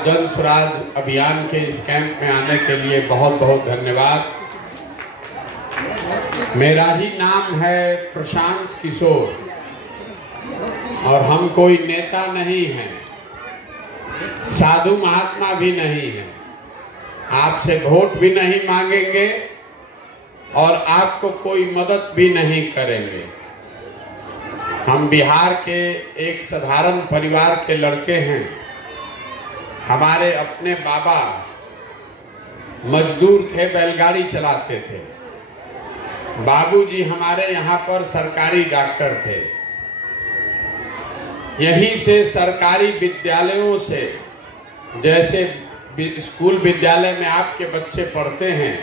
आज जन स्वराज अभियान के इस कैंप में आने के लिए बहुत बहुत धन्यवाद। मेरा ही नाम है प्रशांत किशोर और हम कोई नेता नहीं हैं, साधु महात्मा भी नहीं हैं, आपसे वोट भी नहीं मांगेंगे और आपको कोई मदद भी नहीं करेंगे। हम बिहार के एक साधारण परिवार के लड़के हैं। हमारे अपने बाबा मजदूर थे, बैलगाड़ी चलाते थे। बाबूजी हमारे यहाँ पर सरकारी डॉक्टर थे। यहीं से सरकारी विद्यालयों से, जैसे स्कूल विद्यालय में आपके बच्चे पढ़ते हैं,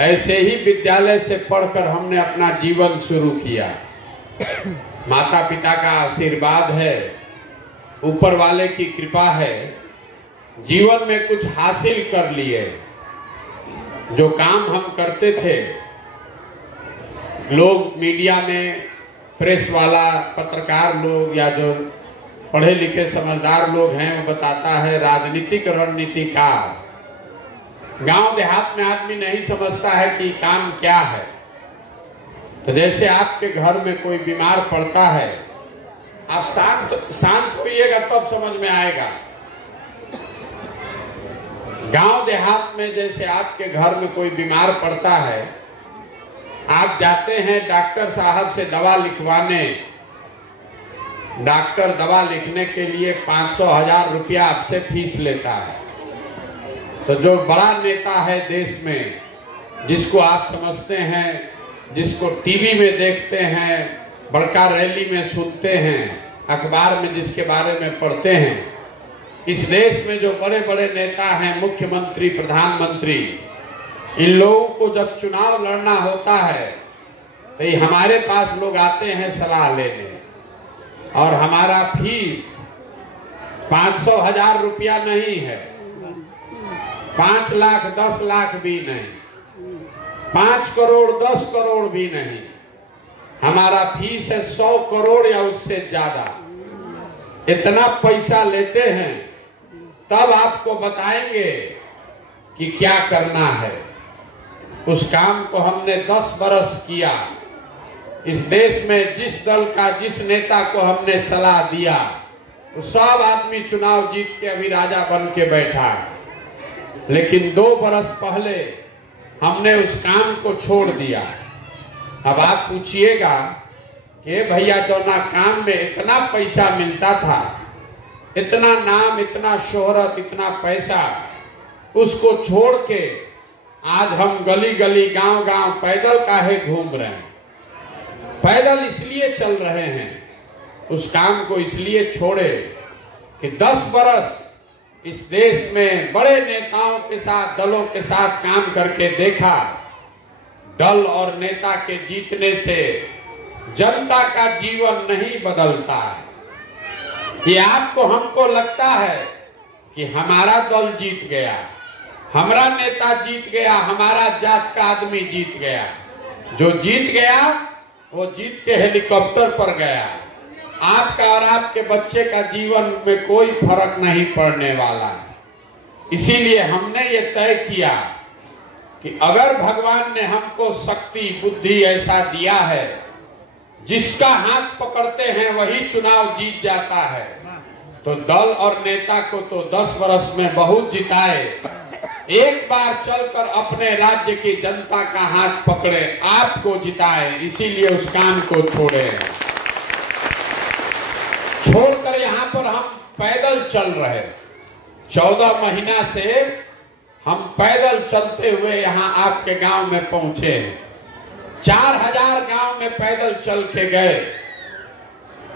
ऐसे ही विद्यालय से पढ़कर हमने अपना जीवन शुरू किया। माता पिता का आशीर्वाद है, ऊपर वाले की कृपा है, जीवन में कुछ हासिल कर लिए। जो काम हम करते थे, लोग मीडिया में, प्रेस वाला, पत्रकार लोग या जो पढ़े लिखे समझदार लोग हैं, वो बताता है राजनीतिक रणनीतिकार। गांव देहात में आदमी नहीं समझता है कि काम क्या है। तो जैसे आपके घर में कोई बीमार पड़ता है, आप शांत होइएगा तब समझ में आएगा। गांव देहात में जैसे आपके घर में कोई बीमार पड़ता है, आप जाते हैं डॉक्टर साहब से दवा लिखवाने। डॉक्टर दवा लिखने के लिए 500,000 रुपया आपसे फीस लेता है। तो जो बड़ा नेता है देश में, जिसको आप समझते हैं, जिसको टीवी में देखते हैं, बड़का रैली में सुनते हैं, अखबार में जिसके बारे में पढ़ते हैं, इस देश में जो बड़े बड़े नेता हैं, मुख्यमंत्री, प्रधानमंत्री, इन लोगों को जब चुनाव लड़ना होता है तो ये हमारे पास लोग आते हैं सलाह लेने, और हमारा फीस 500,000 रुपया नहीं है, 5 लाख 10 लाख भी नहीं, 5 करोड़ 10 करोड़ भी नहीं। हमारा फीस है 100 करोड़ या उससे ज्यादा। इतना पैसा लेते हैं, तब आपको बताएंगे कि क्या करना है। उस काम को हमने 10 बरस किया। इस देश में जिस दल का, जिस नेता को हमने सलाह दिया, तो सब आदमी चुनाव जीत के अभी राजा बन के बैठा है। लेकिन 2 बरस पहले हमने उस काम को छोड़ दिया। अब आप पूछिएगा कि भैया जो ना काम में इतना पैसा मिलता था, इतना नाम, इतना शोहरत, इतना पैसा, उसको छोड़ के आज हम गली गली, गांव गांव पैदल काहे घूम रहे हैं? पैदल इसलिए चल रहे हैं, उस काम को इसलिए छोड़े कि 10 बरस इस देश में बड़े नेताओं के साथ, दलों के साथ काम करके देखा। दल और नेता के जीतने से जनता का जीवन नहीं बदलता है। ये आपको, हमको लगता है कि हमारा दल जीत गया, हमारा नेता जीत गया, हमारा जात का आदमी जीत गया। जो जीत गया वो जीत के हेलीकॉप्टर पर गया। आपका और आपके बच्चे का जीवन में कोई फर्क नहीं पड़ने वाला है। इसीलिए हमने ये तय किया कि अगर भगवान ने हमको शक्ति, बुद्धि ऐसा दिया है, जिसका हाथ पकड़ते हैं वही चुनाव जीत जाता है, तो दल और नेता को तो 10 वर्ष में बहुत जिताए। एक बार चलकर अपने राज्य की जनता का हाथ पकड़े, आपको जिताए। इसीलिए उस काम को छोड़े। छोड़कर यहाँ पर हम पैदल चल रहे। 14 महीना से हम पैदल चलते हुए यहाँ आपके गांव में पहुंचे। 4000 गांव में पैदल चल के गए।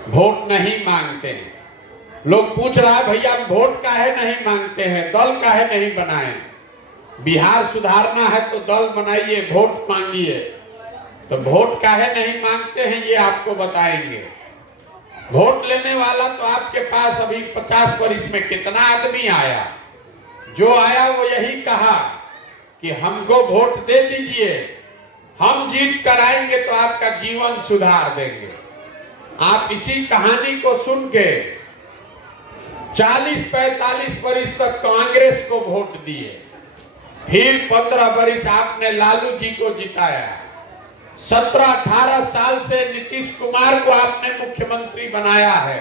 वोट नहीं मांगते हैं। लोग पूछ रहा है भैया वोट काहे नहीं मांगते हैं, दल काहे नहीं बनाए? बिहार सुधारना है तो दल बनाइए, वोट मांगिए। तो वोट काहे नहीं मांगते हैं ये आपको बताएंगे। वोट लेने वाला तो आपके पास अभी 50 वर्ष में कितना आदमी आया? जो आया वो यही कहा कि हमको वोट दे दीजिए, हम जीत कर आएंगे तो आपका जीवन सुधार देंगे। आप इसी कहानी को सुन के 40-45 वर्ष तक कांग्रेस को वोट दिए, फिर 15 वर्ष आपने लालू जी को जिताया, 17-18 साल से नीतीश कुमार को आपने मुख्यमंत्री बनाया है।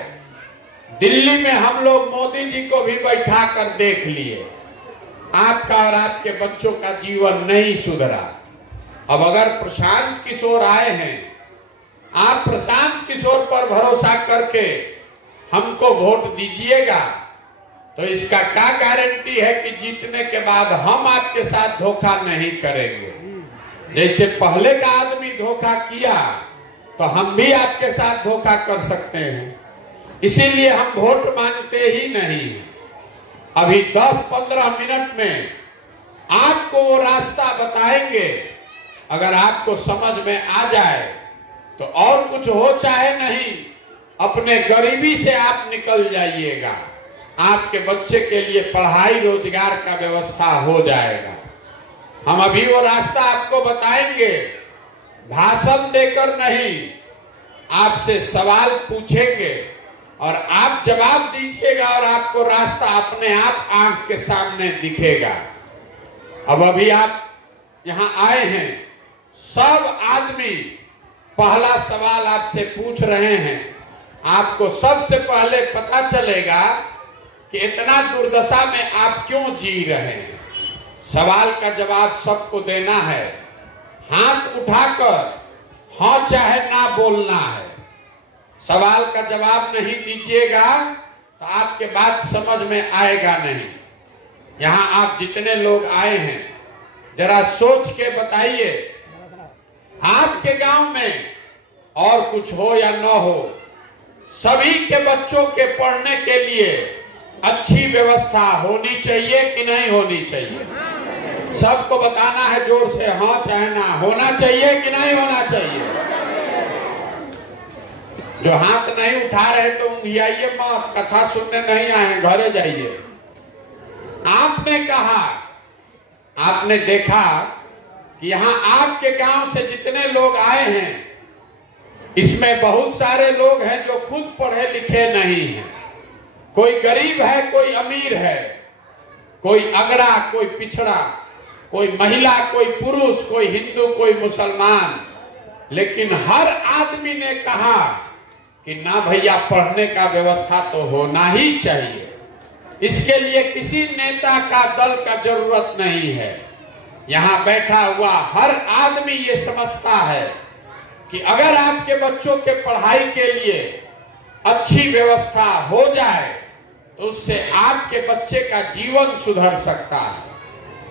दिल्ली में हम लोग मोदी जी को भी बैठा कर देख लिए, आपका और आपके बच्चों का जीवन नहीं सुधरा। अब अगर प्रशांत किशोर आए हैं, आप प्रशांत किशोर पर भरोसा करके हमको वोट दीजिएगा, तो इसका क्या गारंटी है कि जीतने के बाद हम आपके साथ धोखा नहीं करेंगे। जैसे पहले का आदमी धोखा किया तो हम भी आपके साथ धोखा कर सकते हैं, इसीलिए हम वोट मांगते ही नहीं। अभी 10-15 मिनट में आपको वो रास्ता बताएंगे, अगर आपको समझ में आ जाए तो और कुछ हो चाहे नहीं, अपने गरीबी से आप निकल जाइएगा, आपके बच्चे के लिए पढ़ाई रोजगार का व्यवस्था हो जाएगा। हम अभी वो रास्ता आपको बताएंगे, भाषण देकर नहीं, आपसे सवाल पूछेंगे और आप जवाब दीजिएगा और आपको रास्ता अपने आप आंख के सामने दिखेगा। अब अभी आप यहां आए हैं, सब आदमी पहला सवाल आपसे पूछ रहे हैं, आपको सबसे पहले पता चलेगा कि इतना दुर्दशा में आप क्यों जी रहे हैं। सवाल का जवाब सबको देना है, हाथ उठाकर हाँ चाहे ना बोलना है। सवाल का जवाब नहीं दीजिएगा तो आपके बात समझ में आएगा नहीं। यहाँ आप जितने लोग आए हैं, जरा सोच के बताइए, आपके गांव में और कुछ हो या न हो, सभी के बच्चों के पढ़ने के लिए अच्छी व्यवस्था होनी चाहिए कि नहीं होनी चाहिए? सबको बताना है जोर से, हाँ चाहे ना। होना चाहिए कि नहीं होना चाहिए? जो हाथ नहीं उठा रहे तो ऊँघियाइए मत, कथा सुनने नहीं आए, घरे जाइए। आपने कहा, आपने देखा कि यहाँ आपके गांव से जितने लोग आए हैं, इसमें बहुत सारे लोग हैं जो खुद पढ़े लिखे नहीं हैं। कोई गरीब है, कोई अमीर है, कोई अगड़ा, कोई पिछड़ा, कोई महिला, कोई पुरुष, कोई हिंदू, कोई मुसलमान, लेकिन हर आदमी ने कहा कि ना भैया, पढ़ने का व्यवस्था तो होना ही चाहिए। इसके लिए किसी नेता का, दल का जरूरत नहीं है। यहाँ बैठा हुआ हर आदमी ये समझता है कि अगर आपके बच्चों के पढ़ाई के लिए अच्छी व्यवस्था हो जाए तो उससे आपके बच्चे का जीवन सुधर सकता है।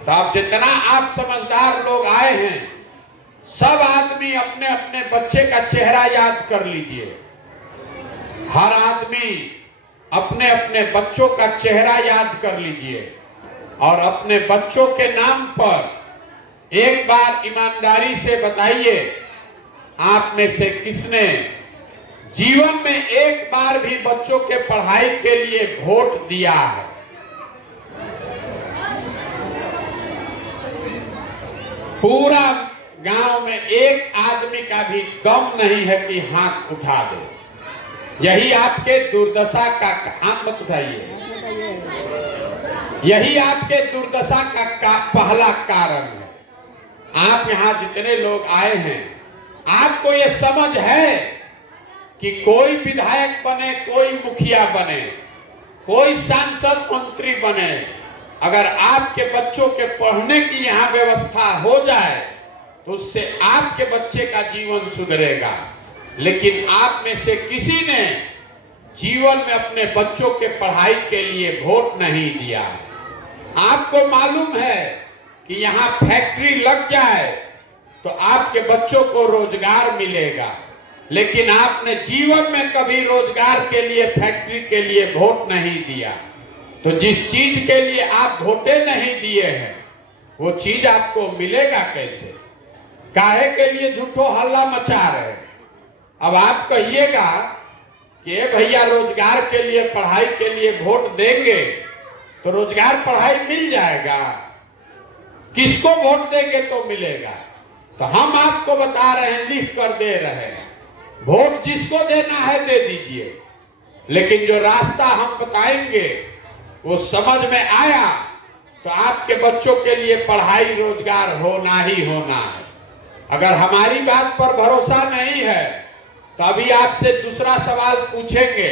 तो अब जितना आप समझदार लोग आए हैं, सब आदमी अपने अपने बच्चे का चेहरा याद कर लीजिए। हर आदमी अपने अपने बच्चों का चेहरा याद कर लीजिए और अपने बच्चों के नाम पर एक बार ईमानदारी से बताइए, आप में से किसने जीवन में एक बार भी बच्चों के पढ़ाई के लिए वोट दिया है? पूरा गांव में एक आदमी का भी दम नहीं है कि हाथ उठा दे। यही आपके दुर्दशा का, हाथ मत उठाइए, यही आपके दुर्दशा का पहला कारण है। आप यहाँ जितने लोग आए हैं, आपको ये समझ है कि कोई विधायक बने, कोई मुखिया बने, कोई सांसद मंत्री बने, अगर आपके बच्चों के पढ़ने की यहाँ व्यवस्था हो जाए तो उससे आपके बच्चे का जीवन सुधरेगा। लेकिन आप में से किसी ने जीवन में अपने बच्चों के पढ़ाई के लिए वोट नहीं दिया है। आपको मालूम है कि यहाँ फैक्ट्री लग जाए तो आपके बच्चों को रोजगार मिलेगा, लेकिन आपने जीवन में कभी रोजगार के लिए, फैक्ट्री के लिए वोट नहीं दिया। तो जिस चीज के लिए आप वोटे नहीं दिए हैं, वो चीज आपको मिलेगा कैसे? काहे के लिए झूठो हल्ला मचा रहे? अब आप कहिएगा कि भैया रोजगार के लिए, पढ़ाई के लिए वोट देंगे तो रोजगार पढ़ाई मिल जाएगा, किसको वोट देंगे तो मिलेगा? तो हम आपको बता रहे हैं, लिख कर दे रहे हैं, वोट जिसको देना है दे दीजिए। लेकिन जो रास्ता हम बताएंगे वो समझ में आया तो आपके बच्चों के लिए पढ़ाई रोजगार होना ही होना है। अगर हमारी बात पर भरोसा नहीं है तो अभी आपसे दूसरा सवाल पूछेंगे,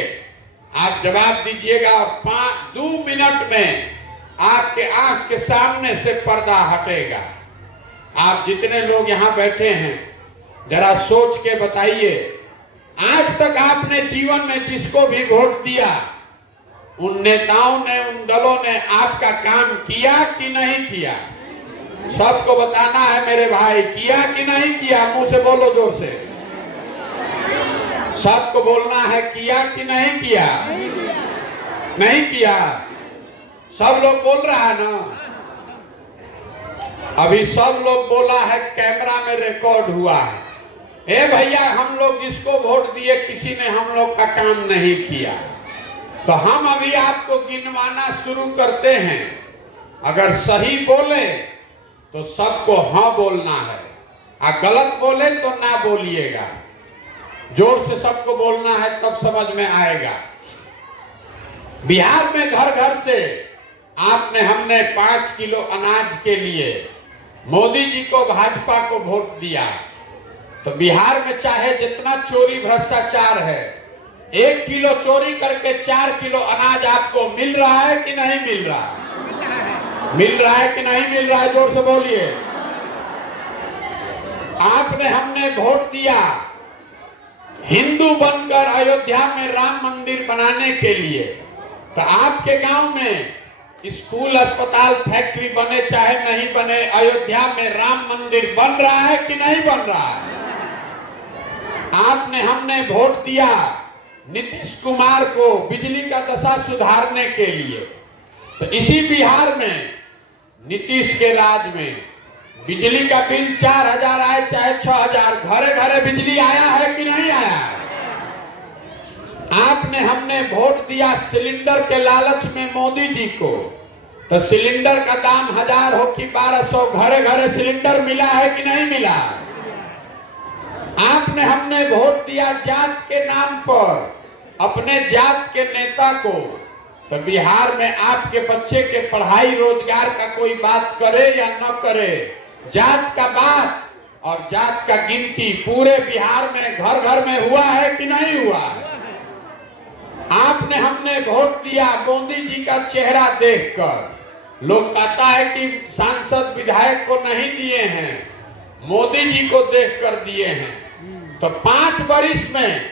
आप जवाब दीजिएगा। 2 मिनट में आपके आंख के सामने से पर्दा हटेगा। आप जितने लोग यहाँ बैठे हैं जरा सोच के बताइए, आज तक आपने जीवन में जिसको भी वोट दिया उन नेताओं ने, उन दलों ने आपका काम किया कि नहीं किया? सबको बताना है मेरे भाई, किया कि नहीं किया? मुंह से बोलो जोर से, सबको बोलना है, किया कि नहीं किया? नहीं किया। सब लोग बोल रहा है ना? अभी सब लोग बोला है, कैमरा में रिकॉर्ड हुआ है। ए भैया, हम लोग जिसको वोट दिए किसी ने हम लोग का काम नहीं किया। तो हम अभी आपको गिनवाना शुरू करते हैं। अगर सही बोले तो सबको हाँ बोलना है, और गलत बोले तो ना बोलिएगा। जोर से सबको बोलना है, तब समझ में आएगा। बिहार में घर घर से हमने 5 किलो अनाज के लिए मोदी जी को, भाजपा को वोट दिया। तो बिहार में चाहे जितना चोरी भ्रष्टाचार है, 1 किलो चोरी करके 4 किलो अनाज आपको मिल रहा है कि नहीं मिल रहा है? मिल रहा है कि नहीं मिल रहा है? जोर से बोलिए। हमने वोट दिया हिंदू बनकर अयोध्या में राम मंदिर बनाने के लिए। तो आपके गांव में स्कूल, अस्पताल, फैक्ट्री बने चाहे नहीं बने, अयोध्या में राम मंदिर बन रहा है कि नहीं बन रहा है? हमने वोट दिया नीतीश कुमार को बिजली का दशा सुधारने के लिए। तो इसी बिहार में नीतीश के राज में बिजली का बिल 4000 आए चाहे 6000, घरे घरे बिजली आया है कि नहीं आया है? हमने वोट दिया सिलेंडर के लालच में मोदी जी को। तो सिलेंडर का दाम 1000 हो कि 1200, घरे घरे सिलेंडर मिला है कि नहीं मिला? हमने वोट दिया जात के नाम पर अपने जात के नेता को। तो बिहार में आपके बच्चे के पढ़ाई रोजगार का कोई बात करे या न करे, जात का बात और जात का गिनती पूरे बिहार में घर घर में हुआ है कि नहीं हुआ है? हमने वोट दिया मोदी जी का चेहरा देखकर। लोग कहता है कि सांसद विधायक को नहीं दिए हैं, मोदी जी को देखकर दिए हैं। तो 5 वर्ष में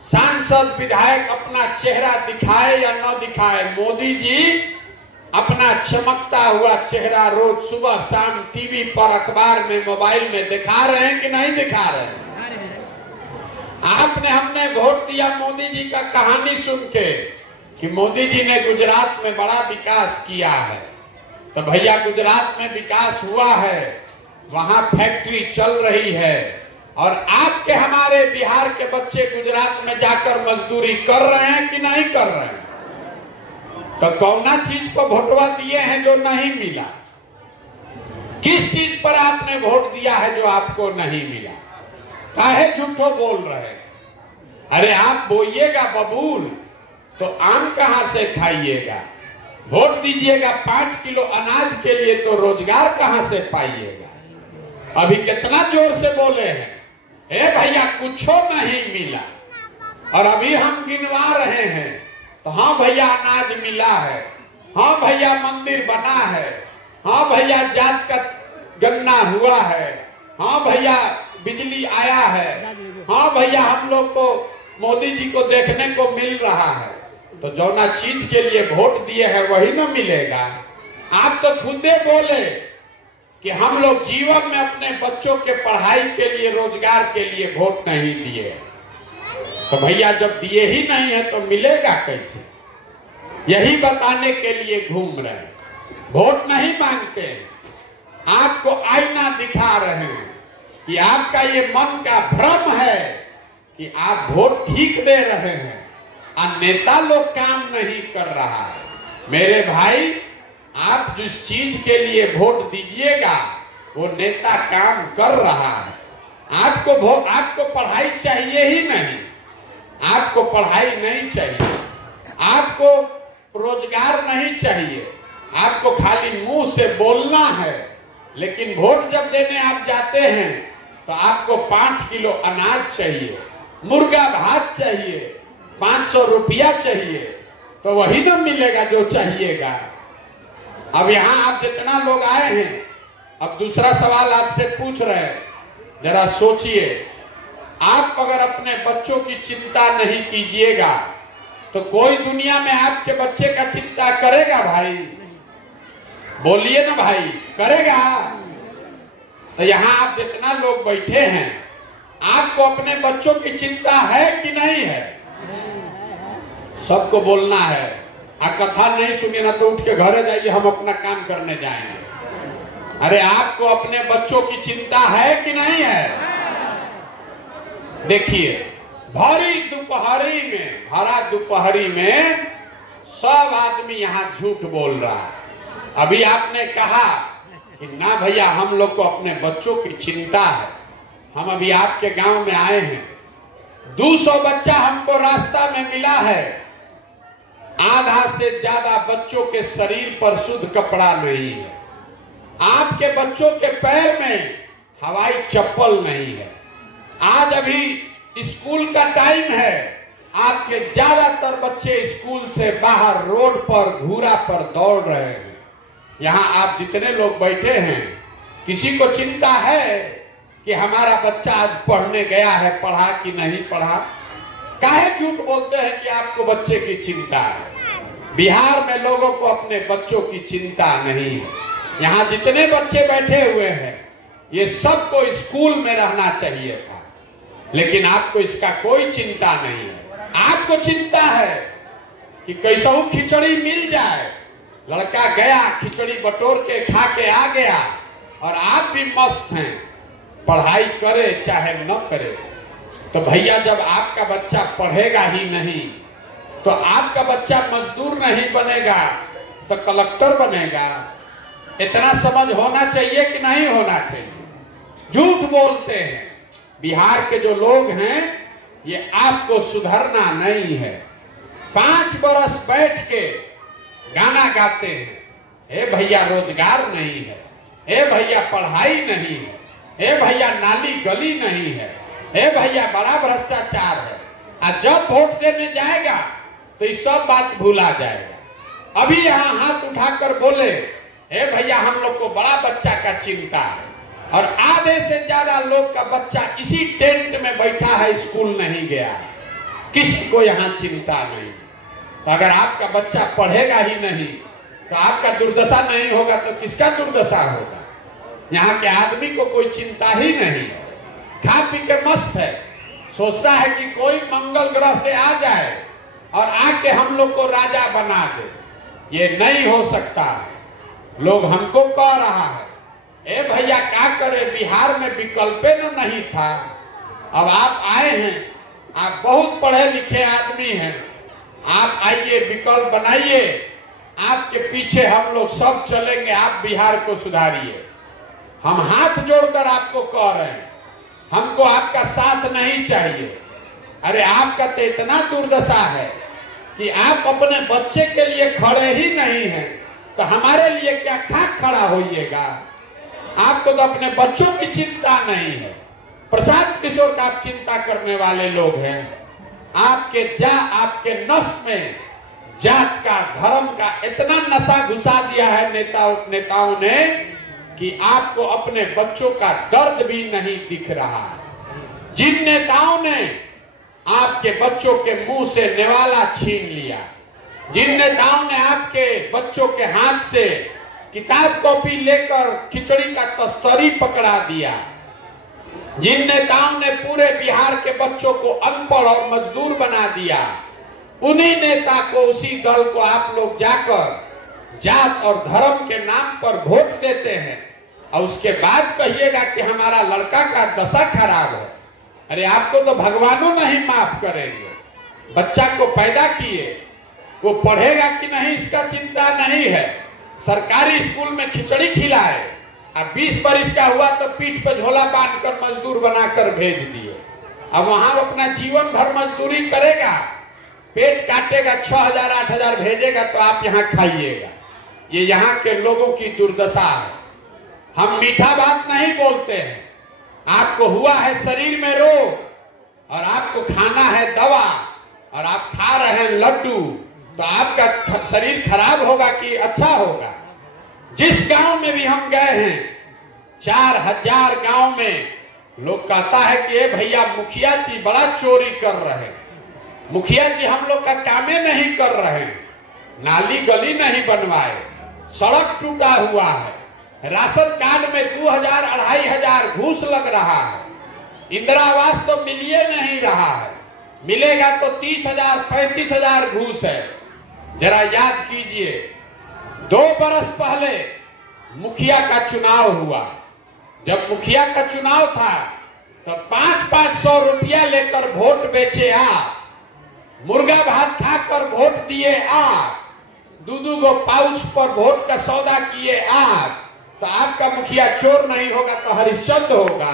सांसद विधायक अपना चेहरा दिखाए या न दिखाए, मोदी जी अपना चमकता हुआ चेहरा रोज सुबह शाम टीवी पर, अखबार में, मोबाइल में दिखा रहे हैं कि नहीं दिखा रहे हैं? हमने वोट दिया मोदी जी का कहानी सुन के कि मोदी जी ने गुजरात में बड़ा विकास किया है। तो भैया, गुजरात में विकास हुआ है, वहां फैक्ट्री चल रही है, और आपके हमारे बिहार के बच्चे गुजरात में जाकर मजदूरी कर रहे हैं कि नहीं कर रहे हैं? तो कौना चीज पर वोटवा दिए हैं जो नहीं मिला? किस चीज पर आपने वोट दिया है जो आपको नहीं मिला? काहे झूठो बोल रहे हैं? अरे आप बोइएगा बबूल तो आम कहां से खाइएगा? वोट दीजिएगा 5 किलो अनाज के लिए तो रोजगार कहां से पाइएगा? अभी कितना जोर से बोले हैं, ए भैया कुछो नहीं मिला। और अभी हम गिनवा रहे हैं तो हाँ भैया अनाज मिला है, हाँ भैया मंदिर बना है, हाँ भैया जात का गन्ना हुआ है, हाँ भैया बिजली आया है, हाँ भैया हम लोग को मोदी जी को देखने को मिल रहा है। तो जो ना चीज के लिए वोट दिए हैं वही ना मिलेगा। आप तो खुदे बोले कि हम लोग जीवन में अपने बच्चों के पढ़ाई के लिए, रोजगार के लिए वोट नहीं दिए। तो भैया जब दिए ही नहीं है तो मिलेगा कैसे? यही बताने के लिए घूम रहे हैं। वोट नहीं मांगते, आपको आईना दिखा रहे हैं कि आपका ये मन का भ्रम है कि आप वोट ठीक दे रहे हैं और नेता लोग काम नहीं कर रहा है। मेरे भाई, आप जिस चीज के लिए वोट दीजिएगा वो नेता काम कर रहा है। आपको पढ़ाई चाहिए ही नहीं, आपको पढ़ाई नहीं चाहिए। आपको रोजगार नहीं चाहिए, आपको खाली मुंह से बोलना है, लेकिन वोट जब देने आप जाते हैं तो आपको 5 किलो अनाज चाहिए, मुर्गा भात चाहिए, 500 रुपया चाहिए, तो वही ना मिलेगा जो चाहिएगा। अब यहाँ आप जितना लोग आए हैं, अब दूसरा सवाल आपसे पूछ रहे हैं, जरा सोचिए, आप अगर अपने बच्चों की चिंता नहीं कीजिएगा तो कोई दुनिया में आपके बच्चे का चिंता करेगा भाई? बोलिए ना भाई, करेगा? तो यहाँ आप जितना लोग बैठे हैं, आपको अपने बच्चों की चिंता है कि नहीं है? सबको बोलना है। आप कथा नहीं सुनिए ना तो उठ के घर जाइए, हम अपना काम करने जाएंगे। अरे आपको अपने बच्चों की चिंता है कि नहीं है? देखिए, भरी दोपहरी में सब आदमी यहाँ झूठ बोल रहा है। अभी आपने कहा कि ना भैया हम लोग को अपने बच्चों की चिंता है। हम अभी आपके गांव में आए हैं, 200 बच्चा हमको रास्ता में मिला है, आधा से ज्यादा बच्चों के शरीर पर शुद्ध कपड़ा नहीं है, आपके बच्चों के पैर में हवाई चप्पल नहीं है। आज अभी स्कूल का टाइम है, आपके ज्यादातर बच्चे स्कूल से बाहर रोड पर घूरा पर दौड़ रहे हैं। यहाँ आप जितने लोग बैठे हैं, किसी को चिंता है कि हमारा बच्चा आज पढ़ने गया है, पढ़ा कि नहीं पढ़ा? काहे झूठ बोलते हैं कि आपको बच्चे की चिंता है? बिहार में लोगों को अपने बच्चों की चिंता नहीं है। यहाँ जितने बच्चे बैठे हुए हैं, ये सबको स्कूल में रहना चाहिए था, लेकिन आपको इसका कोई चिंता नहीं है। आपको चिंता है कि कैसा खिचड़ी मिल जाए, लड़का गया खिचड़ी बटोर के खा के आ गया, और आप भी मस्त हैं, पढ़ाई करे चाहे न करे। तो भैया जब आपका बच्चा पढ़ेगा ही नहीं तो आपका बच्चा मजदूर नहीं बनेगा तो कलेक्टर बनेगा। इतना समझ होना चाहिए कि नहीं होना चाहिए? झूठ बोलते हैं बिहार के जो लोग हैं, ये आपको सुधरना नहीं है। 5 बरस बैठ के गाना गाते हैं, ए भैया रोजगार नहीं है, ए भैया पढ़ाई नहीं है, ए भैया नाली गली नहीं है, ए भैया बड़ा भ्रष्टाचार है। और जब वोट देने जाएगा तो ये सब बात भूला जाएगा। अभी यहाँ हाथ उठाकर बोले, ए भैया हम लोग को बड़ा बच्चा का चिंता है, और आधे से ज्यादा लोग का बच्चा इसी टेंट में बैठा है, स्कूल नहीं गया है, किसी को यहाँ चिंता नहीं। तो अगर आपका बच्चा पढ़ेगा ही नहीं तो आपका दुर्दशा नहीं होगा तो किसका दुर्दशा होगा? यहाँ के आदमी को कोई चिंता ही नहीं, खा पी के मस्त है, सोचता है कि कोई मंगल ग्रह से आ जाए और आके हम लोग को राजा बना दे। ये नहीं हो सकता। लोग हमको कह रहा है, ए भैया क्या करे, बिहार में विकल्प नहीं था। अब आप आए हैं, आप बहुत पढ़े लिखे आदमी हैं, आप आइए विकल्प बनाइए, आपके पीछे हम लोग सब चलेंगे, आप बिहार को सुधारिए। हम हाथ जोड़कर आपको कह रहे हैं, हमको आपका साथ नहीं चाहिए। अरे आपका तो इतना दुर्दशा है कि आप अपने बच्चे के लिए खड़े ही नहीं हैं, तो हमारे लिए क्या खाक खड़ा होइएगा? आपको तो अपने बच्चों की चिंता नहीं है। प्रशांत किशोर का आप चिंता करने वाले लोग हैं। आपके नस में जात का, धर्म का इतना नशा घुसा दिया है नेताओं ने कि आपको अपने बच्चों का दर्द भी नहीं दिख रहा है। जिन नेताओं ने आपके बच्चों के मुंह से निवाला छीन लिया, जिन नेताओं ने आपके बच्चों के हाथ से किताब कॉपी लेकर खिचड़ी का तस्तरी पकड़ा दिया, जिन नेताओं ने पूरे बिहार के बच्चों को अनपढ़ और मजदूर बना दिया, उन्हीं नेता को, उसी दल को आप लोग जाकर जात और धर्म के नाम पर वोट देते हैं, और उसके बाद कहिएगा कि हमारा लड़का का दशा खराब है। अरे आपको तो भगवानों नहीं माफ करेंगे। बच्चा को पैदा किए, वो पढ़ेगा कि नहीं इसका चिंता नहीं है। सरकारी स्कूल में खिचड़ी खिलाए, अब 20 बरिस का हुआ तो पीठ पे झोला बांधकर मजदूर बनाकर भेज दिए। अब वहां अपना जीवन भर मजदूरी करेगा, पेट काटेगा, 6,000 8,000 भेजेगा तो आप यहाँ खाइएगा। ये यहाँ के लोगों की दुर्दशा है। हम मीठा बात नहीं बोलते हैं। आपको हुआ है शरीर में रोग और आपको खाना है दवा और आप खा रहे हैं लड्डू, तो आपका शरीर खराब होगा कि अच्छा होगा? जिस गांव में भी हम गए हैं, 4,000 गांव में लोग कहता है कि ये भैया मुखिया जी बड़ा चोरी कर रहे हैं, मुखिया जी हम लोग का कामे नहीं कर रहे हैं, नाली गली नहीं बनवाए, सड़क टूटा हुआ है, राशन कार्ड में 2,000 2,500 घूस लग रहा है, इंदिरा आवास तो मिलिए नहीं रहा है, मिलेगा तो 30,000 35,000 घूस है। जरा याद कीजिए, 2 बरस पहले मुखिया का चुनाव हुआ। जब मुखिया का चुनाव था तो 500 रुपया लेकर वोट बेचे आप, मुर्गा भात खाकर वोट दिए आप, 2 गो पाउच पर वोट का सौदा किए आप, तो आपका मुखिया चोर नहीं होगा तो हरिश्चंद्र होगा?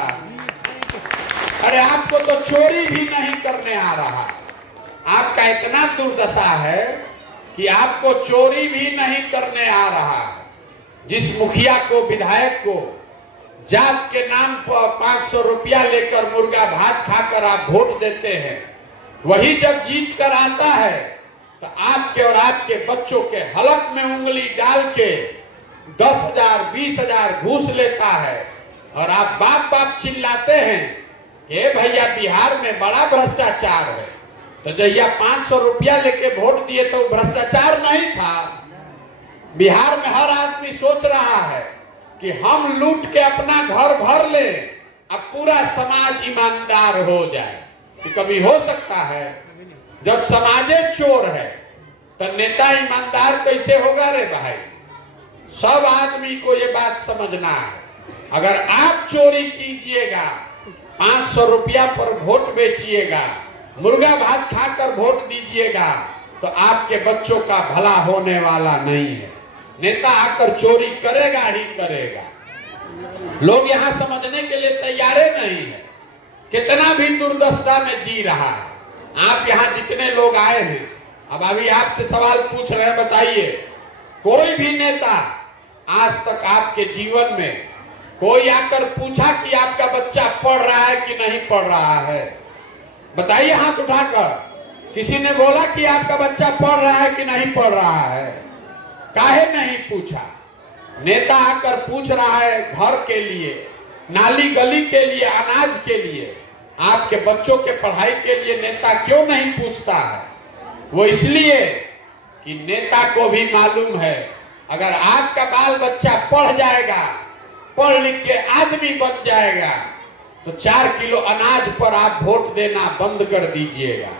अरे आपको तो चोरी भी नहीं करने आ रहा। आपका इतना दुर्दशा है कि आपको चोरी भी नहीं करने आ रहा। जिस मुखिया को, विधायक को जात के नाम पर 500 रुपया लेकर मुर्गा भात खाकर आप वोट देते हैं, वही जब जीत कर आता है तो आपके और आपके बच्चों के हलक में उंगली डाल के 10,000 20,000 घूस लेता है और आप बाप बाप चिल्लाते हैं कि भैया बिहार में बड़ा भ्रष्टाचार है। तो जैया 500 रुपया लेके वोट दिए तो भ्रष्टाचार नहीं था। बिहार में हर आदमी सोच रहा है कि हम लूट के अपना घर भर ले, अब पूरा समाज ईमानदार हो जाए। कि कभी हो सकता है? जब समाजे चोर है तो नेता ईमानदार कैसे होगा रे भाई? सब आदमी को ये बात समझना है। अगर आप चोरी कीजिएगा, 500 रुपया पर वोट बेचिएगा, मुर्गा भात खाकर वोट दीजिएगा, तो आपके बच्चों का भला होने वाला नहीं है। नेता आकर चोरी करेगा ही करेगा। लोग यहाँ समझने के लिए तैयार नहीं है, कितना भी दुर्दशा में जी रहा है। आप यहाँ जितने लोग आए हैं, अब अभी आपसे सवाल पूछ रहे हैं, बताइए कोई भी नेता आज तक आपके जीवन में कोई आकर पूछा कि आपका बच्चा पढ़ रहा है कि नहीं पढ़ रहा है? बताइए हाथ उठाकर। किसी ने बोला कि आपका बच्चा पढ़ रहा है कि नहीं पढ़ रहा है? काहे नहीं पूछा? नेता आकर पूछ रहा है घर के लिए, नाली गली के लिए, अनाज के लिए, आपके बच्चों के पढ़ाई के लिए नेता क्यों नहीं पूछता है? वो इसलिए कि नेता को भी मालूम है अगर आपका बाल बच्चा पढ़ जाएगा, पढ़ लिख के आदमी बन जाएगा, तो 4 किलो अनाज पर आप वोट देना बंद कर दीजिएगा,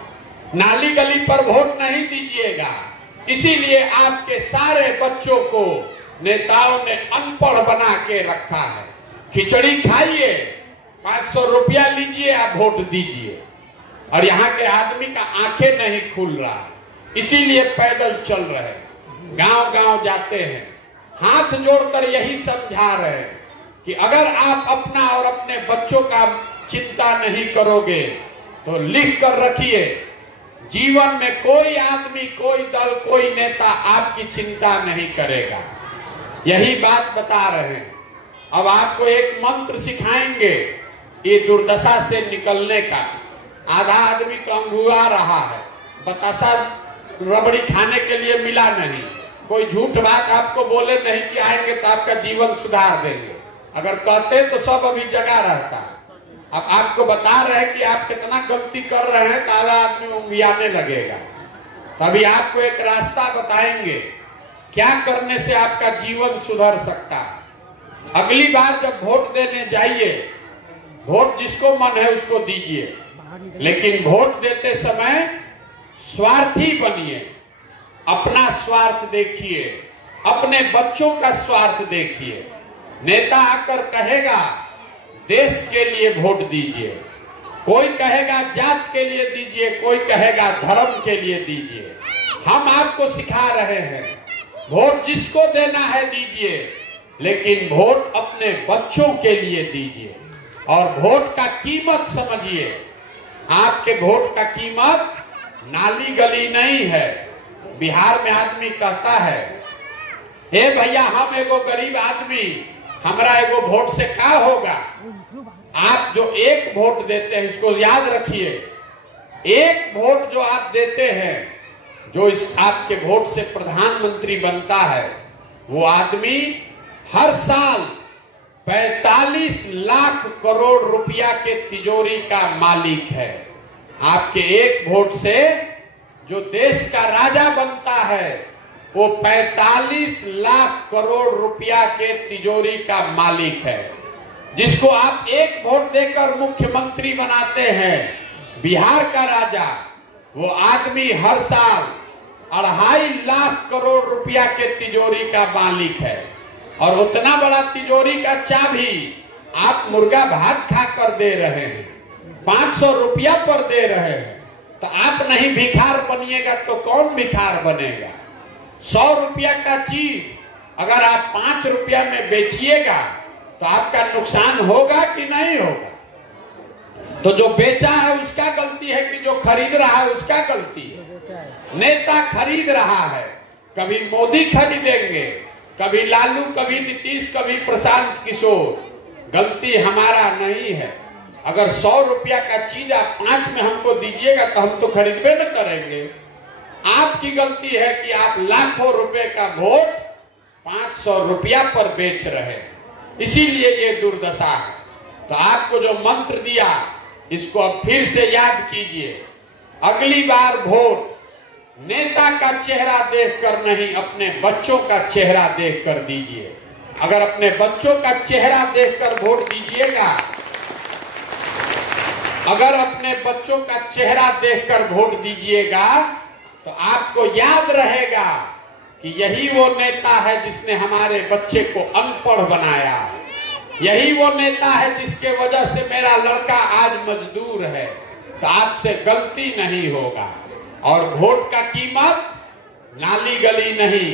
नाली गली पर वोट नहीं दीजिएगा। इसीलिए आपके सारे बच्चों को नेताओं ने अनपढ़ बना के रखा है। खिचड़ी खाइए, 500 रुपया लीजिए, आप वोट दीजिए। और यहाँ के आदमी का आंखें नहीं खुल रहा है, इसीलिए पैदल चल रहे हैं, गांव गांव जाते हैं, हाथ जोड़कर यही समझा रहे हैं कि अगर आप अपना और अपने बच्चों का चिंता नहीं करोगे तो लिख कर रखिए, जीवन में कोई आदमी, कोई दल, कोई नेता आपकी चिंता नहीं करेगा। यही बात बता रहे हैं। अब आपको एक मंत्र सिखाएंगे ये दुर्दशा से निकलने का। आधा आदमी तो अंगुआ रहा है, बतासा रबड़ी खाने के लिए मिला नहीं। कोई झूठ बात आपको बोले नहीं कि आएंगे तो आपका जीवन सुधार देंगे, अगर कहते तो सब अभी जगा रहता। अब आपको बता रहे हैं कि आप कितना गलती कर रहे हैं, तो आधा आदमी उंगियाने लगेगा। तभी आपको एक रास्ता बताएंगे क्या करने से आपका जीवन सुधर सकता है। अगली बार जब वोट देने जाइए, वोट जिसको मन है उसको दीजिए, लेकिन वोट देते समय स्वार्थी बनिए। अपना स्वार्थ देखिए, अपने बच्चों का स्वार्थ देखिए। नेता आकर कहेगा देश के लिए वोट दीजिए, कोई कहेगा जात के लिए दीजिए, कोई कहेगा धर्म के लिए दीजिए। हम आपको सिखा रहे हैं वोट जिसको देना है दीजिए, लेकिन वोट अपने बच्चों के लिए दीजिए। और वोट का कीमत समझिए, आपके वोट का कीमत नाली गली नहीं है। बिहार में आदमी कहता है, हे भैया हम एगो गरीब आदमी, हमरा एगो वोट से क्या होगा। आप जो एक वोट देते हैं, इसको याद रखिए, एक वोट जो आप देते हैं, जो इस आपके वोट से प्रधानमंत्री बनता है, वो आदमी हर साल 45 लाख करोड़ रुपया के तिजोरी का मालिक है। आपके एक वोट से जो देश का राजा बनता है, वो 45 लाख करोड़ रुपया के तिजोरी का मालिक है। जिसको आप एक वोट देकर मुख्यमंत्री बनाते हैं, बिहार का राजा, वो आदमी हर साल 2.5 लाख करोड़ रुपया के तिजोरी का मालिक है। और उतना बड़ा तिजोरी का चाबी आप मुर्गा भात खाकर दे रहे हैं, 500 रुपया पर दे रहे हैं। तो आप नहीं भिखार बनिएगा तो कौन भिखार बनेगा। 100 रुपया का चीज अगर आप 5 रुपया में बेचिएगा तो आपका नुकसान होगा कि नहीं होगा। तो जो बेचा है उसका गलती है कि जो खरीद रहा है उसका गलती है। नेता खरीद रहा है, कभी मोदी खरीदेंगे, कभी लालू, कभी नीतीश, कभी प्रशांत किशोर। गलती हमारा नहीं है। अगर 100 रुपया का चीज आप 5 में हमको दीजिएगा तो हम तो खरीदबे न करेंगे। आपकी गलती है कि आप लाखों रुपए का वोट 500 रुपया पर बेच रहे हैं, इसीलिए ये दुर्दशा है। तो आपको जो मंत्र दिया, इसको अब फिर से याद कीजिए। अगली बार वोट नेता का चेहरा देखकर नहीं, अपने बच्चों का चेहरा देखकर दीजिए। अगर अपने बच्चों का चेहरा देखकर वोट दीजिएगा, अगर अपने बच्चों का चेहरा देखकर वोट दीजिएगा, तो आपको याद रहेगा कि यही वो नेता है जिसने हमारे बच्चे को अनपढ़ बनाया, यही वो नेता है जिसके वजह से मेरा लड़का आज मजदूर है। तो आपसे गलती नहीं होगा। और वोट का कीमत नाली गली नहीं,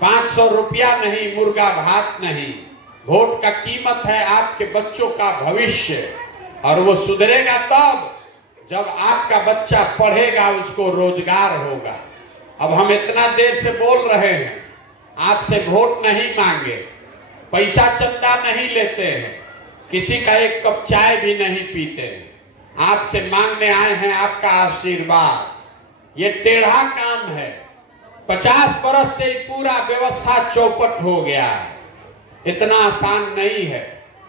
500 रुपया नहीं, मुर्गा भात नहीं। वोट का कीमत है आपके बच्चों का भविष्य। और वो सुधरेगा तब जब आपका बच्चा पढ़ेगा, उसको रोजगार होगा। अब हम इतना देर से बोल रहे हैं, आपसे वोट नहीं मांगे, पैसा चंदा नहीं लेते हैं, किसी का एक कप चाय भी नहीं पीते हैं। आपसे मांगने आए हैं आपका आशीर्वाद। ये टेढ़ा काम है। 50 बरस से पूरा व्यवस्था चौपट हो गया है। इतना आसान नहीं है।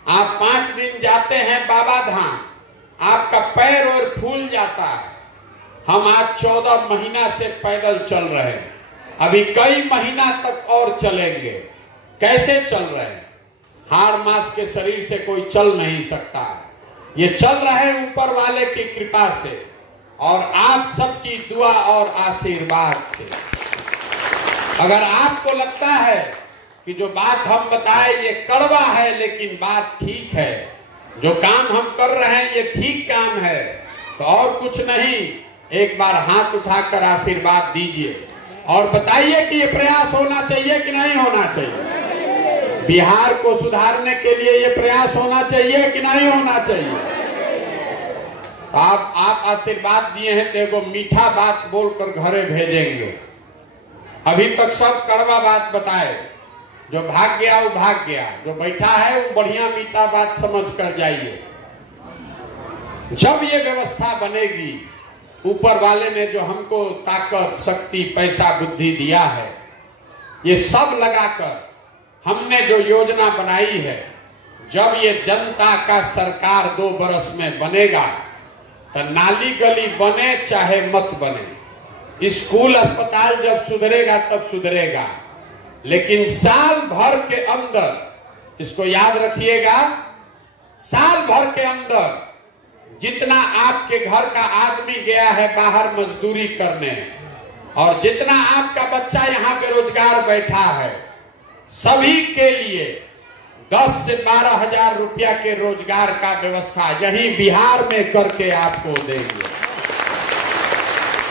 आप 5 दिन जाते हैं बाबा धाम, आपका पैर और फूल जाता है। हम आज 14 महीना से पैदल चल रहे हैं, अभी कई महीना तक और चलेंगे। कैसे चल रहे हैं? हाड़ मांस के शरीर से कोई चल नहीं सकता है। ये चल रहे हैं ऊपर वाले की कृपा से और आप सबकी दुआ और आशीर्वाद से। अगर आपको लगता है कि जो बात हम बताए ये कड़वा है, लेकिन बात ठीक है, जो काम हम कर रहे हैं ये ठीक काम है, तो और कुछ नहीं, एक बार हाथ उठाकर आशीर्वाद दीजिए और बताइए कि ये प्रयास होना चाहिए कि नहीं होना चाहिए। बिहार को सुधारने के लिए ये प्रयास होना चाहिए कि नहीं होना चाहिए। आप आशीर्वाद दिए हैं तो एगो मीठा बात बोलकर घरे भेजेंगे। अभी तक सब कड़वा बात बताए, जो भाग गया वो भाग गया, जो बैठा है वो बढ़िया मीठा बात समझ कर जाइए। जब ये व्यवस्था बनेगी, ऊपर वाले ने जो हमको ताकत, शक्ति, पैसा, बुद्धि दिया है, ये सब लगाकर हमने जो योजना बनाई है, जब ये जनता का सरकार 2 बरस में बनेगा, तो नाली गली बने चाहे मत बने, स्कूल अस्पताल जब सुधरेगा तब सुधरेगा, लेकिन साल भर के अंदर, इसको याद रखिएगा, साल भर के अंदर जितना आपके घर का आदमी गया है बाहर मजदूरी करने, और जितना आपका बच्चा यहाँ बेरोजगार बैठा है, सभी के लिए 10 से 12 हजार रुपया के रोजगार का व्यवस्था यही बिहार में करके आपको देंगे।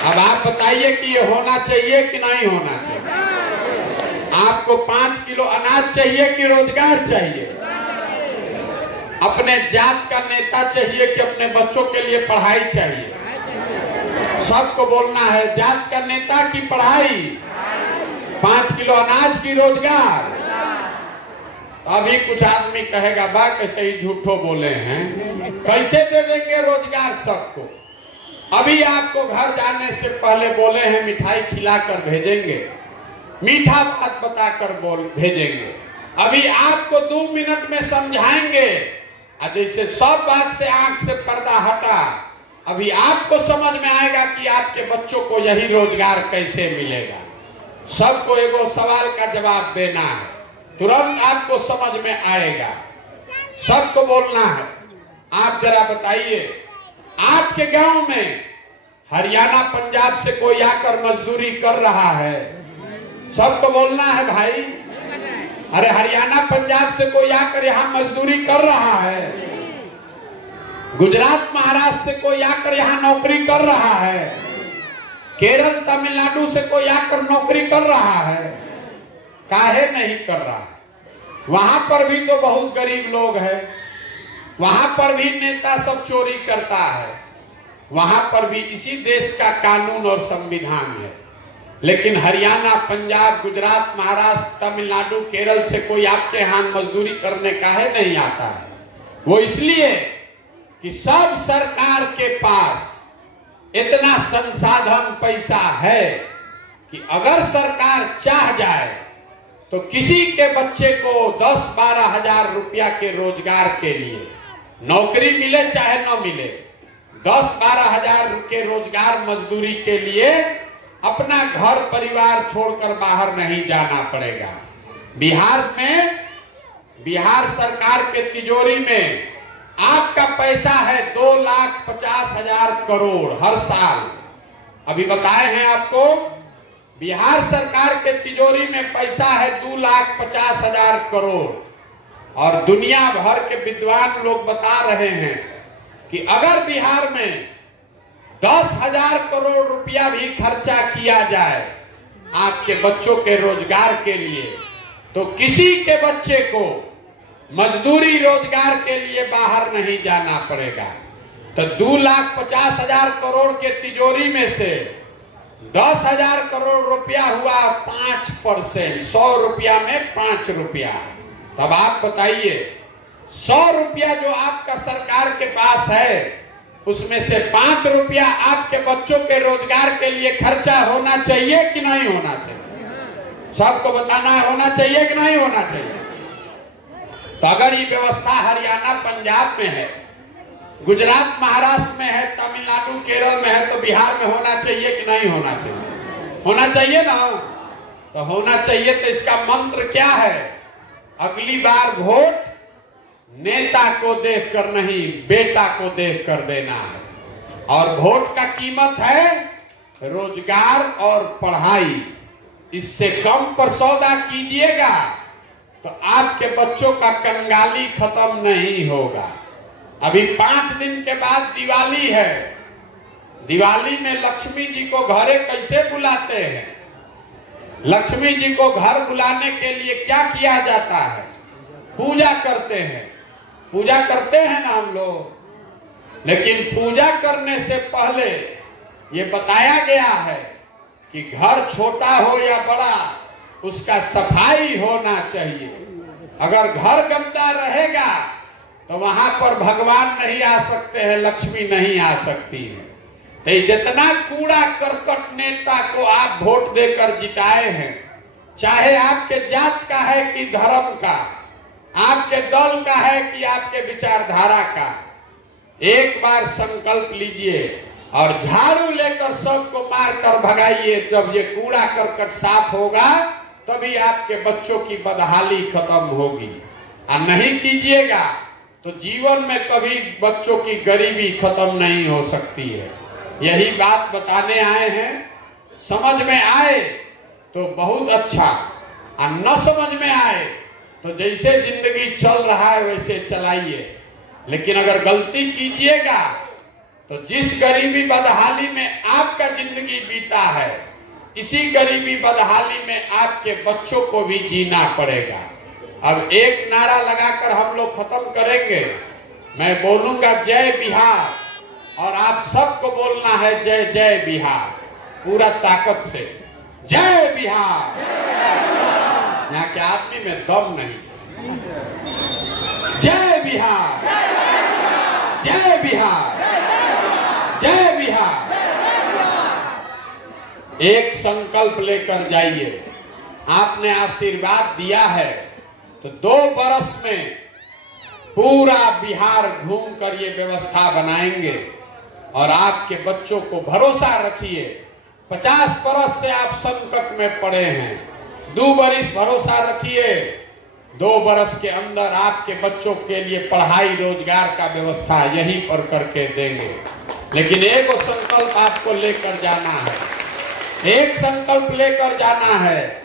अब आप बताइए कि ये होना चाहिए कि नहीं होना चाहिए। आपको 5 किलो अनाज चाहिए कि रोजगार चाहिए? अपने जात का नेता चाहिए कि अपने बच्चों के लिए पढ़ाई चाहिए? सबको बोलना है, जात का नेता की पढ़ाई, 5 किलो अनाज की रोजगार। अभी कुछ आदमी कहेगा बा कैसे ही झूठो बोले हैं, कैसे दे देंगे रोजगार सबको। अभी आपको घर जाने से पहले बोले हैं मिठाई खिलाकर भेजेंगे, मीठा बात बताकर भेजेंगे। अभी आपको 2 मिनट में समझाएंगे, जैसे सब बात से आंख से पर्दा हटा। अभी आपको समझ में आएगा कि आपके बच्चों को यही रोजगार कैसे मिलेगा। सबको एगो सवाल का जवाब देना है, तुरंत आपको समझ में आएगा। सबको बोलना है। आप जरा बताइए, आपके गांव में हरियाणा पंजाब से कोई आकर मजदूरी कर रहा है? सबको बोलना है भाई। अरे हरियाणा पंजाब से कोई आकर यहाँ मजदूरी कर रहा है? गुजरात महाराष्ट्र से कोई आकर यहाँ नौकरी कर रहा है? केरल तमिलनाडु से कोई आकर नौकरी कर रहा है? काहे नहीं कर रहा है? वहां पर भी तो बहुत गरीब लोग हैं, वहां पर भी नेता सब चोरी करता है, वहां पर भी इसी देश का कानून और संविधान है। लेकिन हरियाणा, पंजाब, गुजरात, महाराष्ट्र, तमिलनाडु, केरल से कोई आपके यहाँ मजदूरी करने काहे नहीं आता है? वो इसलिए कि सब सरकार के पास इतना संसाधन पैसा है कि अगर सरकार चाह जाए तो किसी के बच्चे को 10-12 हजार रुपया के रोजगार के लिए नौकरी मिले चाहे न मिले, 10-12 हजार के रोजगार मजदूरी के लिए अपना घर परिवार छोड़कर बाहर नहीं जाना पड़ेगा। बिहार सरकार के तिजोरी में आपका पैसा है 2,50,000 करोड़ हर साल। अभी बताए हैं आपको, बिहार सरकार के तिजोरी में पैसा है 2,50,000 करोड़। और दुनिया भर के विद्वान लोग बता रहे हैं कि अगर बिहार में 10,000 करोड़ रुपया भी खर्चा किया जाए आपके बच्चों के रोजगार के लिए, तो किसी के बच्चे को मजदूरी रोजगार के लिए बाहर नहीं जाना पड़ेगा। तो 2,50,000 करोड़ के तिजोरी में से 10,000 करोड़ रुपया हुआ 5%, 100 रुपया में 5 रुपया। तब आप बताइए, 100 रुपया जो आपका सरकार के पास है उसमें से 5 रुपया आपके बच्चों के रोजगार के लिए खर्चा होना चाहिए कि नहीं होना चाहिए? सबको बताना है, होना चाहिए कि नहीं होना चाहिए? तो अगर ये व्यवस्था हरियाणा पंजाब में है, गुजरात महाराष्ट्र में है, तमिलनाडु केरल में है, तो बिहार में होना चाहिए कि नहीं होना चाहिए? होना चाहिए ना। तो होना चाहिए। तो इसका मंत्र क्या है? अगली बार वोट नेता को देखकर नहीं, बेटा को देखकर देना है। और वोट का कीमत है रोजगार और पढ़ाई। इससे कम पर सौदा कीजिएगा तो आपके बच्चों का कंगाली खत्म नहीं होगा। अभी 5 दिन के बाद दिवाली है। दिवाली में लक्ष्मी जी को घरे कैसे बुलाते हैं? लक्ष्मी जी को घर बुलाने के लिए क्या किया जाता है? पूजा करते हैं। पूजा करते हैं ना हम लोग। लेकिन पूजा करने से पहले ये बताया गया है कि घर छोटा हो या बड़ा, उसका सफाई होना चाहिए। अगर घर गंदा रहेगा तो वहां पर भगवान नहीं आ सकते हैं, लक्ष्मी नहीं आ सकती है। तो जितना कूड़ा करकट नेता को आप वोट देकर जिताए हैं, चाहे आपके जात का है कि धर्म का, आपके दल का है कि आपके विचारधारा का, एक बार संकल्प लीजिए और झाड़ू लेकर सबको मारकर भगाइए। जब ये कूड़ा करकट साफ होगा तभी आपके बच्चों की बदहाली खत्म होगी। और नहीं कीजिएगा तो जीवन में कभी बच्चों की गरीबी खत्म नहीं हो सकती है। यही बात बताने आए हैं। समझ में आए तो बहुत अच्छा, और न समझ में आए तो जैसे जिंदगी चल रहा है वैसे चलाइए। लेकिन अगर गलती कीजिएगा तो जिस गरीबी बदहाली में आपका जिंदगी बीता है, इसी गरीबी बदहाली में आपके बच्चों को भी जीना पड़ेगा। अब एक नारा लगाकर हम लोग खत्म करेंगे। मैं बोलूंगा जय बिहार, और आप सबको बोलना है जय जय बिहार, पूरा ताकत से जय बिहार। यहाँ के आदमी में दम नहीं। जय बिहार, जय बिहार, जय बिहार। एक संकल्प लेकर जाइए। आपने आशीर्वाद दिया है तो 2 बरस में पूरा बिहार घूम कर ये व्यवस्था बनाएंगे। और आपके बच्चों को भरोसा रखिए, 50 बरस से आप संकट में पड़े हैं, 2 बरस भरोसा रखिए, 2 बरस के अंदर आपके बच्चों के लिए पढ़ाई रोजगार का व्यवस्था यहीं पर करके देंगे। लेकिन एक संकल्प आपको लेकर जाना है, एक संकल्प लेकर जाना है।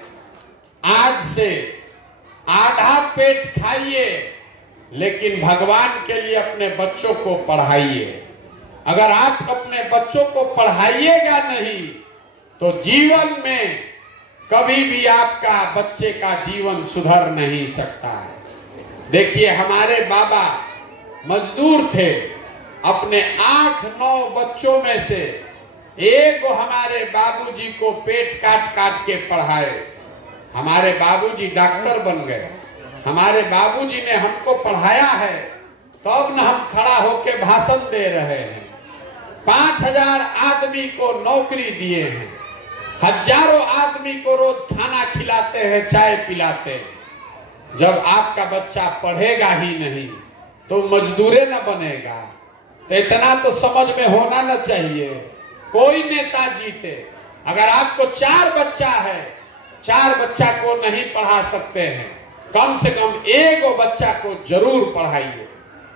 आज से आधा पेट खाइए, लेकिन भगवान के लिए अपने बच्चों को पढ़ाइए। अगर आप अपने बच्चों को पढ़ाइएगा नहीं तो जीवन में कभी भी आपका बच्चे का जीवन सुधर नहीं सकता है। देखिए, हमारे बाबा मजदूर थे, अपने 8-9 बच्चों में से एक हमारे बाबूजी को पेट काट काट के पढ़ाए। हमारे बाबूजी डॉक्टर बन गए। हमारे बाबूजी ने हमको पढ़ाया है, तब न हम खड़ा होके भाषण दे रहे हैं। 5000 आदमी को नौकरी दिए हैं, हजारों आदमी को रोज खाना खिलाते हैं, चाय पिलाते हैं। जब आपका बच्चा पढ़ेगा ही नहीं तो मजदूरे न बनेगा। तो इतना तो समझ में होना न चाहिए। कोई नेता जीते, अगर आपको 4 बच्चा है, 4 बच्चा को नहीं पढ़ा सकते हैं, कम से कम 1 बच्चा को जरूर पढ़ाइए।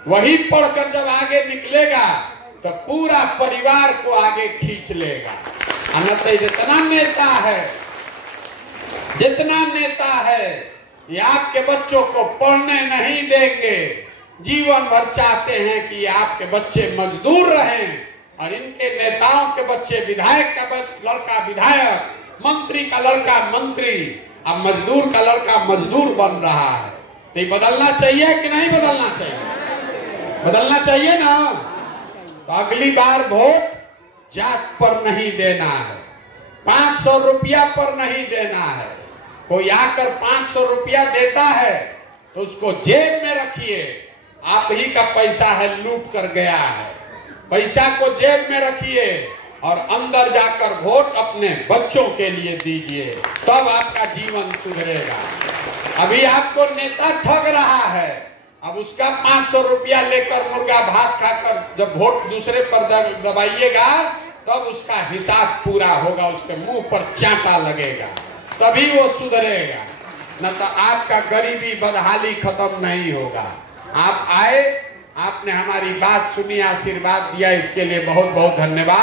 वही पढ़कर जब आगे निकलेगा तो पूरा परिवार को आगे खींच लेगा। अन्यथा जितना नेता है ये आपके बच्चों को पढ़ने नहीं देंगे। जीवन भर चाहते हैं कि आपके बच्चे मजदूर रहें और इनके नेताओं के बच्चे विधायक का लड़का विधायक, मंत्री का लड़का मंत्री, अब मजदूर का लड़का मजदूर बन रहा है। तो ये बदलना चाहिए कि नहीं बदलना चाहिए? बदलना चाहिए ना। तो अगली बार वोट जात पर नहीं देना है, 500 रुपया पर नहीं देना है। कोई आकर 500 रुपया देता है तो उसको जेब में रखिए, आप ही का पैसा है, लूट कर गया है। पैसा को जेब में रखिए और अंदर जाकर वोट अपने बच्चों के लिए दीजिए, तब आपका जीवन सुधरेगा। अभी आपको नेता ठग रहा है, अब उसका 500 रुपया लेकर मुर्गा भात खाकर जब वोट दूसरे पर दबाइएगा तब उसका हिसाब पूरा होगा, उसके मुंह पर चांटा लगेगा, तभी वो सुधरेगा। न तो आपका गरीबी बदहाली खत्म नहीं होगा। आप आए, आपने हमारी बात सुनी, आशीर्वाद दिया, इसके लिए बहुत बहुत धन्यवाद।